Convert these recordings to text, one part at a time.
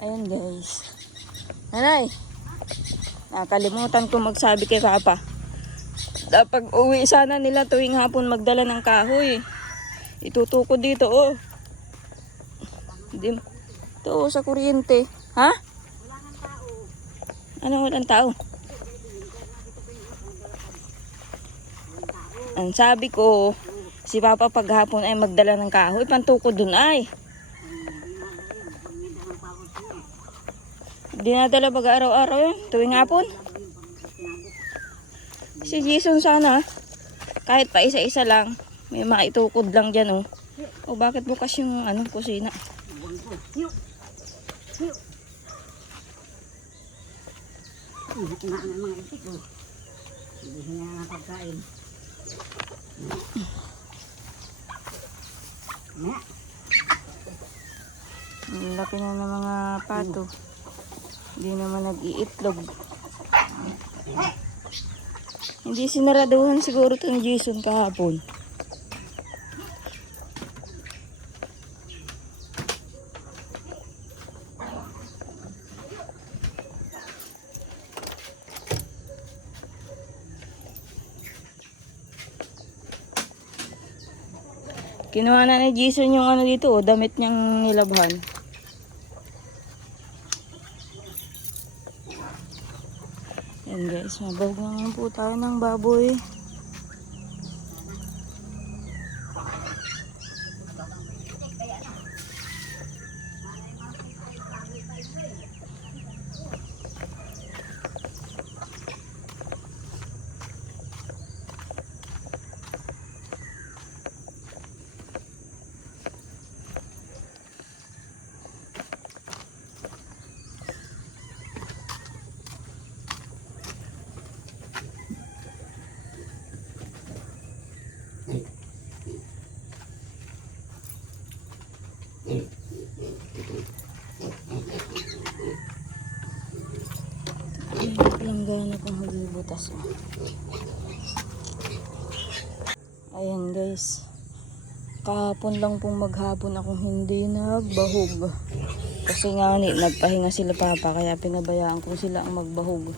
Ayan guys. Nanay, nakalimutan ko magsabi kay Papa. Dapat uwi sana nila tuwing hapon magdala ng kahoy. Itutuko dito oh. Ito oh, sa kuryente. Ha? Ano walang tao? Ang sabi ko, si Papa paghapon ay magdala ng kahoy. Pantuko dun ay. Dinadala baga araw-araw yun, tuwing hapon. Si Jason sana, kahit pa isa-isa lang, may maitukod lang dyan oh. O bakit bukas yung kusina? Mga isip ko. Hindi siya na pagkain. Ang laki na ng mga pato. Hindi naman nag-iitlog. Hindi sinaraduhan siguro ito ni Jason kahapon. Kinuha na ni Jason yung dito, damit niyang nilabhan. Yan guys, mabawag naman po tayo ng baboy. Langgana pang hulibutas oh. Ayan guys, kahapon lang pong maghapon akong hindi nagbahog kasi nga nagpahinga sila Papa, kaya pinabayaan ko sila ang magbahog.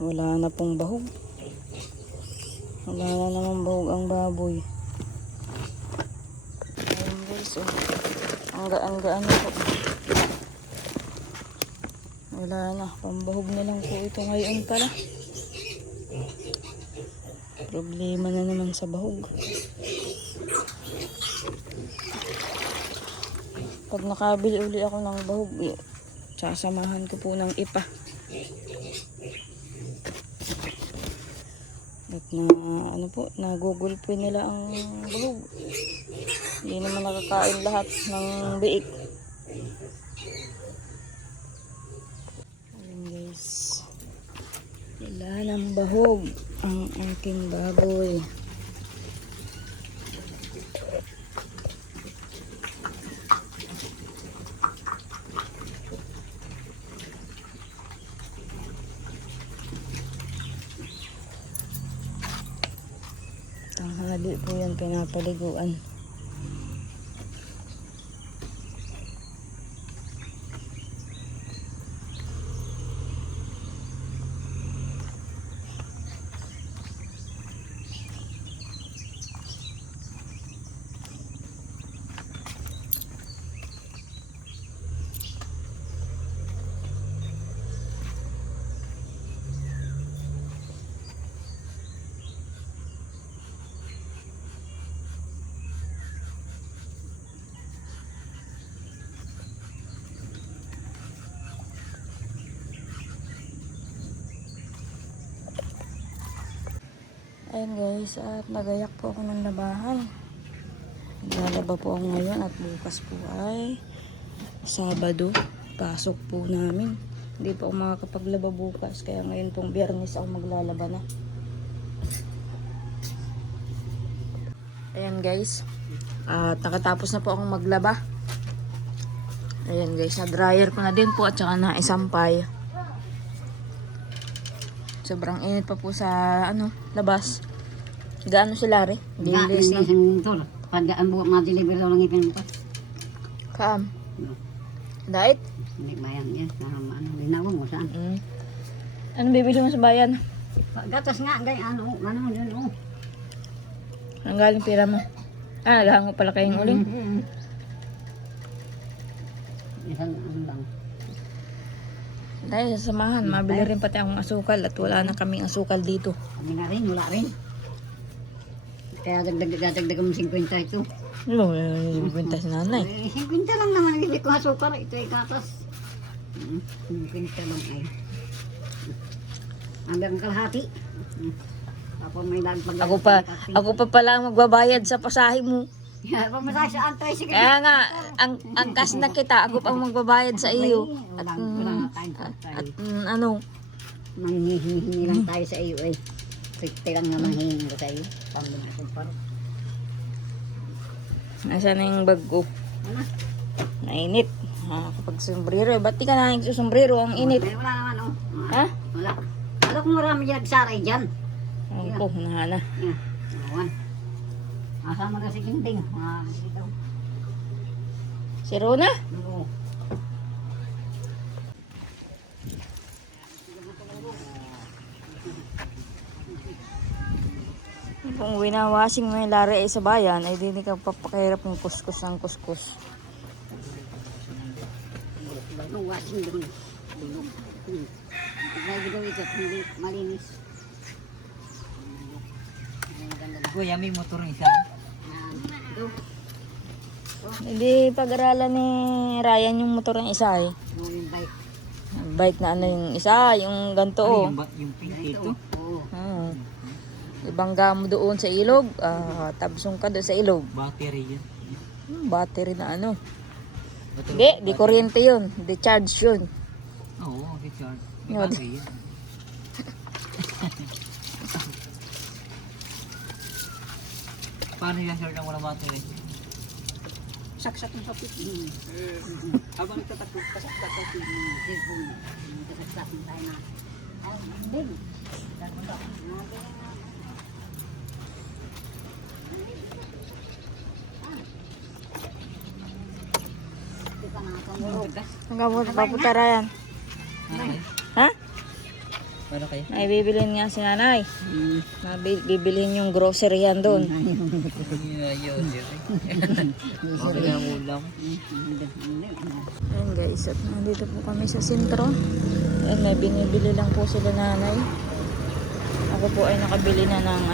Wala na pong bahog, wala na naman bahog ang baboy. Ayan guys oh, ang gaan-gaan na po. Wala na, pambahog na lang po ito ngayon pala. Problema na naman sa bahog. Pag nakabili uli ako ng bahog, sasamahan ko po ng ipa. At nagugulpin nila ang bahog. Hindi naman nakakain lahat ng biik. Wala ng bahog ang aking baboy. Tanghali po yan pinapaliguan. Ayan guys, at nagayak po ako ng labahan. Naglalaba po ako ngayon at bukas po ay Sabado. Pasok po namin. Hindi po ako makakapaglaba bukas, kaya ngayon pong Biyernes ako maglalaba na. Ayan guys, at nakatapos na po akong maglaba. Ayan guys, na-dryer ko na din po at saka na-isampay. Sobrang init pa po sa labas. Gaano sila rin? Lilis na. Pag ang buwak mga deliver daw lang ipinampas. Kaam. No. Diet? Hindi bayan yan. Ano, linawang mo saan? Ano bibili mo sa bayan? Gatas nga, gay, ano yun, oh. Ang galing pira mo. Naghahango pala kayong uling. Isang ano lang. Dahil sa samahan, mabili rin pati akong asukal at wala na kaming asukal dito. Kami nga rin, wala rin. Kaya dagdag mo 50 ito. Ano, ibibenta si nanay. 50 lang naman, bibili ko asukar. Ito ay gatas. 50 lang ay. Hanggang kalahati. Tapos may lagpag. Ako pa pala ang magbabayad sa pasahe mo. Pamasahe sa antay. Sige. Kaya nga, ang kas na kita, ako pa ang magbabayad sa iyo. Wala nga tayong At ano, manghihingi lang tayo sa iyo eh. 50 lang naman hihingi ko sa iyo. Pambili ko pa. nasa na yung bag ko? Ano? Nainit. Kapag sombrero, ba't di ka na yung sombrero? Ang init. Wala naman oh. Ha? Wala. Alam kung marami dyan nagsaray dyan. Ang ko, nahana. Yan. Awan. Asama ka si Kinding. Ito. Si Rona? Oo. Kung winawashing mo yung lari ay sa bayan, ay di ka papakahirap ng kuskus ng kuskus. Bagong washing doon. Bulog. Lagi daw ito. Hindi malinis. Kuya, may motor isa. Ito. Hindi pag-aralan ni Ryan yung motor ng isa eh. Yung bike. Bike na ano yung isa, yung ganito oh. Yung pink Ito. ito. Oo. Ibangga mo doon sa ilog, tabsong ka doon sa ilog. Battery yun. Battery na ano. Hindi, di kuryente yun. Di charge yun. Oo, recharge. May Yun. battery yun. Paano yung sir na wala battery? Saksak ng kapit. Habang nagtatakbo, kasaksak kasi. Cellphone. Kasaksak ng tayo na. Big. Hanggang mo papunta Ryan. Ha? Paano kayo? Ay, bibilhin nga si nanay. Bibilhin yung grocery yan doon. Yun, sir. Okay na ang ulam. Ayun guys, at nandito po kami sa sentro. Ayun, may binibili lang po sila nanay. Ako po ay nakabili na ng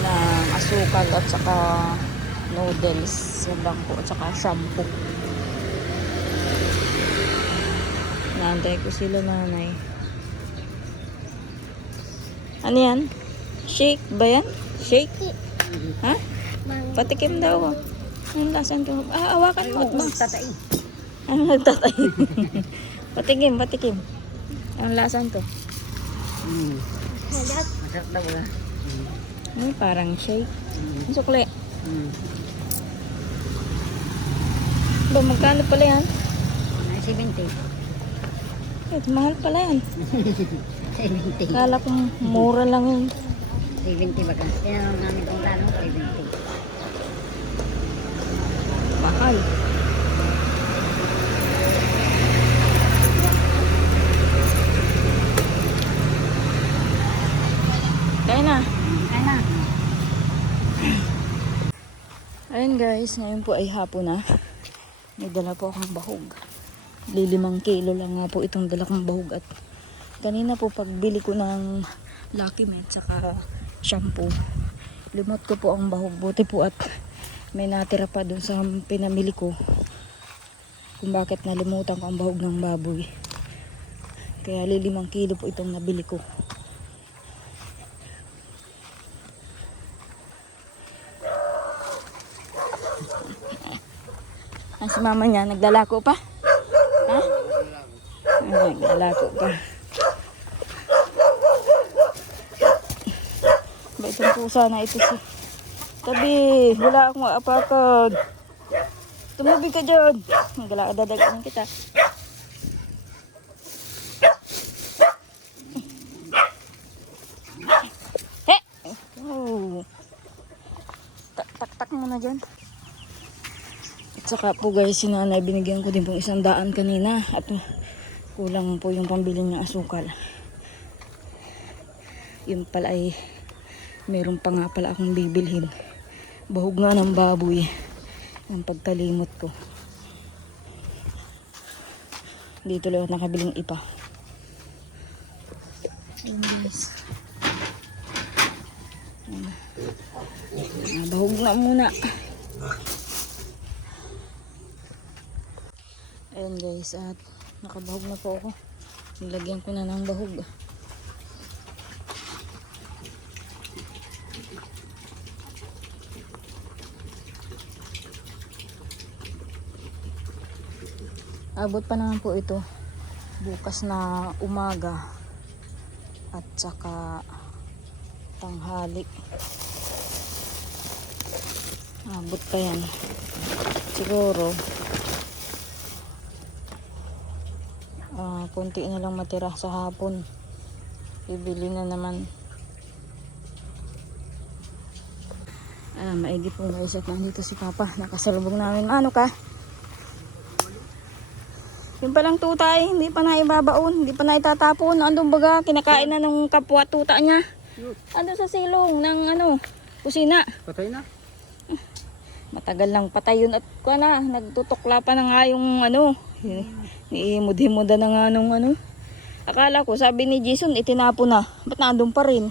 ng asukal at saka noodles. Yan lang po, at saka shampoo. Naantay ko sila nanay. Ano yan? Shake ba yan? Shake? Ha? Patikim daw. Ang lasan ko. Awakan mo. Tatay. Ano nagtatay? Patikim. Ang lasan to. Masarap daw wala. Parang shake. Ang sukli. Ba, magkano pala yan? 70. Mahal pala yan. 70. Kala ko mura lang yun. 70 baga. Tinanong namin kung lalo, 70. Mahal. Kaya na. Kaya na. Ayun guys, ngayon po ay hapon na. May dala po akong bahog. 5 kilo lang nga po itong dala kong bahog. At kanina po pagbili ko ng Lucky Med saka shampoo, limot ko po ang bahog. Buti po at may natira pa dun sa pinamili ko. Kung bakit nalimutan ko ang bahog ng baboy. Kaya 5 kilo po itong nabili ko. Si mama niya, naglalako pa? Ha? Naglalako pa. Ba itong pusa na ito si... Tabi, wala akong maapakan. Tumabi ka dyan. Dadagan kita. He! Oh. Tak-tak mo na dyan. At saka po guys, si nanay binigyan ko din pong 100 kanina. At kulang po yung pambili ng asukal. Yun pala ay meron pa nga pala akong bibilhin. Bahog nga ng baboy ang pagkalimot ko. Dito lang ako nakabiling ipa. Ayun guys. Bahog na muna. Ayun guys, at nakabahog na po ako. Nilagyan ko na ng bahog. Abot pa naman po ito bukas na umaga at saka tanghali. Abot pa yan. Siguro konti na lang matira sa hapon. Bibili na naman. Maigi po guys at nandito si Papa. Nakasalubong namin. Ano ka? Yung palang tuta hindi pa na ibabaon, hindi pa na itatapon. Andun baga, kinakain na ng kapwa tuta niya. Andun sa silong ng kusina. Patay na. Matagal lang patay yun at nagtutukla pa na nga yung niimod-himoda na nga nung Akala ko, sabi ni Jason, itinapo na. Ba't nandun pa rin?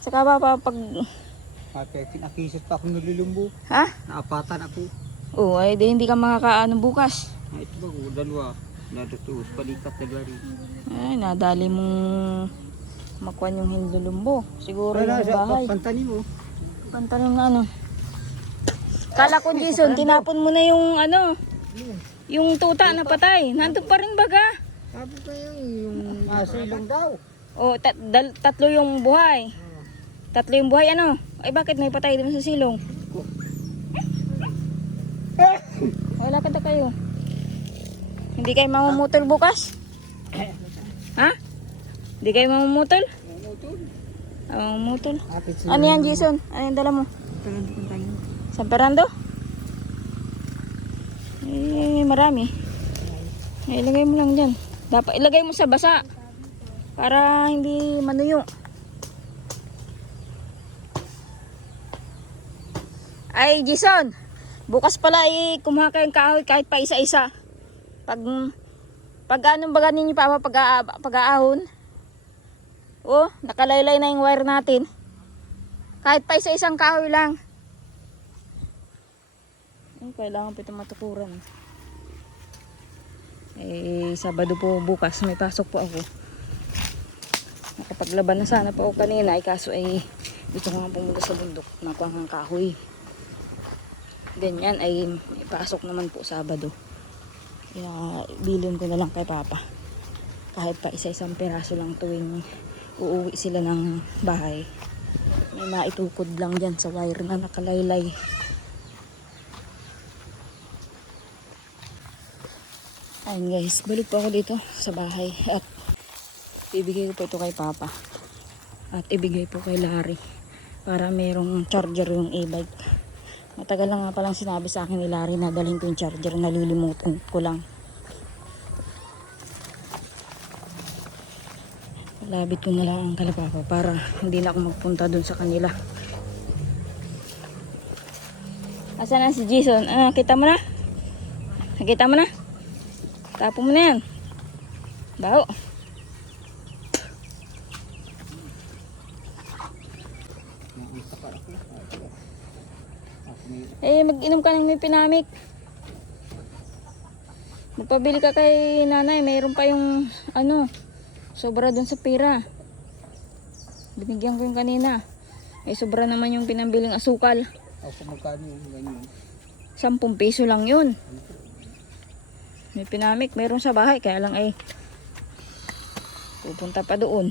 Saka pag... Nakisot pa ako nilulumbo. Ha? Naapatan ako. Oo, ay hindi ka makakaano bukas. Ito ba, dalawa. Natutuos, palikat na rin. Ay, nadali mong makuha yung hindulumbo. Siguro yung bahay. Pantanin mo. Pantanim na Kala ko, Jason, tinapon mo na yung yung tuta na patay. Nandun pa rin baga. Sabi ko yung masilong daw. O, tatlo yung buhay. Tatlo yung buhay Ay, bakit may patay din sa silong? Wala ka na kayo. Hindi kayo mamumutol bukas? Ha? Hindi kayo mamumutol? Mamumutol. Ano yan, Jason? Ano yung dala mo? San Fernando? Marami. Ilagay mo lang dyan. Dapat ilagay mo sa basa. Para hindi manuyo. Ay, Jason. Bukas pala kumuha kayong kahoy kahit pa isa-isa. Pag anong baga ninyo pa pag-aahon. Nakalaylay na yung wire natin. Kahit pa isa-isang kahoy lang. Kailangan pa ito matukuran. Sabado po bukas may pasok po ako. Nakapaglaban na sana po ako kanina kaso dito ko nga pumunta sa bundok nakuha ng kahoy. Ganyan ay ipasok naman po Sabado. Kaya bilhin ko na lang kay Papa. Kahit pa isa-isang piraso lang tuwing uuwi sila ng bahay. May maitukod lang dyan sa wire na nakalaylay. Ayun guys, balik po ako dito sa bahay at ibigay ko po ito kay Papa. At ibigay po kay Larry para merong charger yung e-bike. Matagal lang nga palang sinabi sa akin ni Larry na dalhin ko yung charger, nalilimutan ko lang. Labit ko na lang ang kalapapa para hindi na ako magpunta dun sa kanila. Asa na si Jason? Kita mo na? Nakita mo na? Tapo mo na yan. Baho. Mag-inom ka ng may pinamik. Magpabili ka kay nanay. Mayroon pa yung sobra dun sa pera. Binigyan ko yung kanina. May sobra naman yung pinambiling asukal. Ako magkano yung ganyan? 10 piso lang yun. May pinamik. Mayroon sa bahay. Kaya lang pupunta pa doon.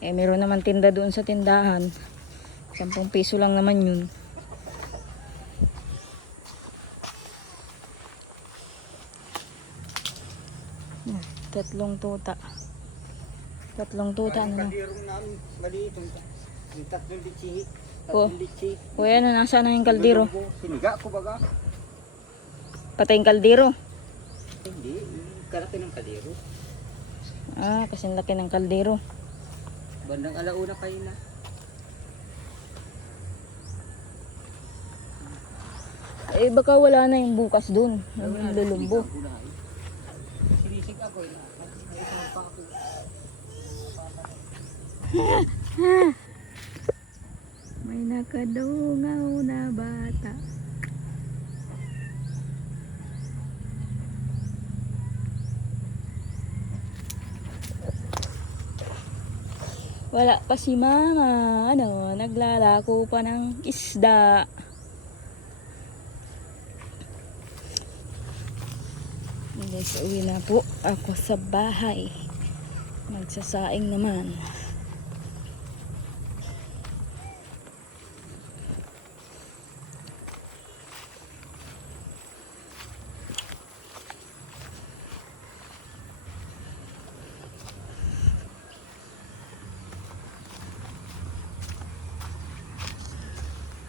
Mayroon naman tinda doon sa tindahan. 10 piso lang naman yun. Tatlong tuta na. Kadirong namin, maliit yung tatlong litsihi. Oh. Kuya, ano, nasaan na yung kaldero? Siniga ko baga. Patay yung kaldero. Hindi, kalaki ng kalero. Ah, kasing laki ng kaldero. Bandang alauna kayo na. Eh, baka wala na yung bukas dun. Yung lulumbo. Sinisig ako eh. May nakadungaw na bata. Wala pa si mama, ano, naglalako pa ng isda. Guys, uwi na po ako sa bahay. Magsasaing naman.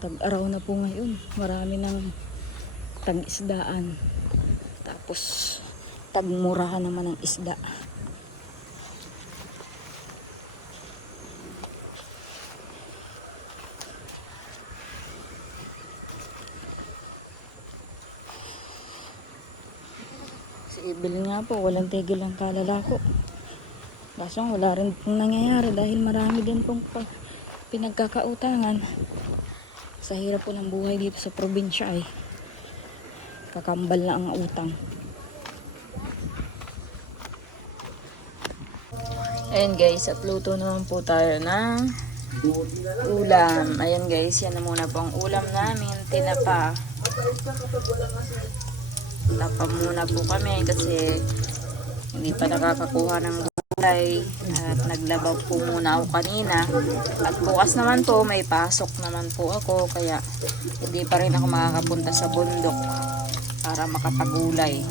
Tag-araw na po ngayon. Marami ng tag-isdaan. Tapos tagmurahan naman ng isda. Si Evelyn nga po, walang tigil ang kalalako. Kaso wala rin pong nangyayari dahil marami din pong pinagkakautangan. Sa hirap po ng buhay dito sa probinsya ay kakambal na ang utang. Ayan guys, at luto naman po tayo ng ulam. Ayan guys, yan na muna po ang ulam namin. Tinapa. Tinapa muna po kami kasi hindi pa nakakakuha ng gulay. At naglabaw po muna ako kanina. At bukas naman po, may pasok naman po ako. Kaya hindi pa rin ako makakapunta sa bundok para makapagulay.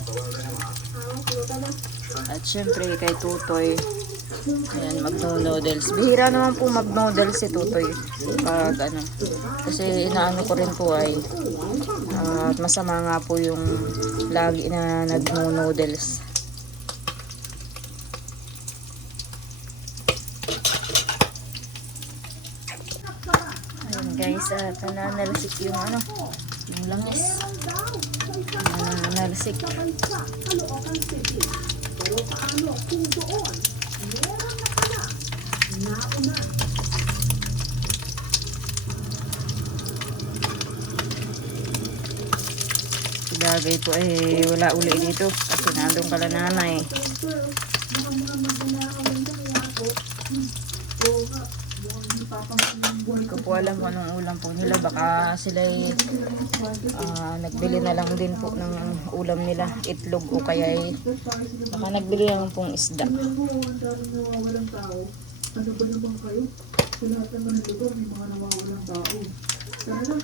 At syempre kay Tutoy, ayan, magno-noodles. Bihira naman po mag-noodles si Tutoy. Pag ano, kasi inaano ko rin po ay masama nga po yung lagi na nag-noodles. Ayan guys, at nananalsik yung ano, yung langis. Nananalsik. Si Dagay po ay wala uli dito kasi nandun kala nanay. Hindi ko po alam kung anong ulam po nila. Baka sila nagbili na lang din po ng ulam nila, itlog o kaya baka nagbili lang pong isda. Ano ba naman kayo? Sa lahat naman ng lugar may mga nawawalang tao.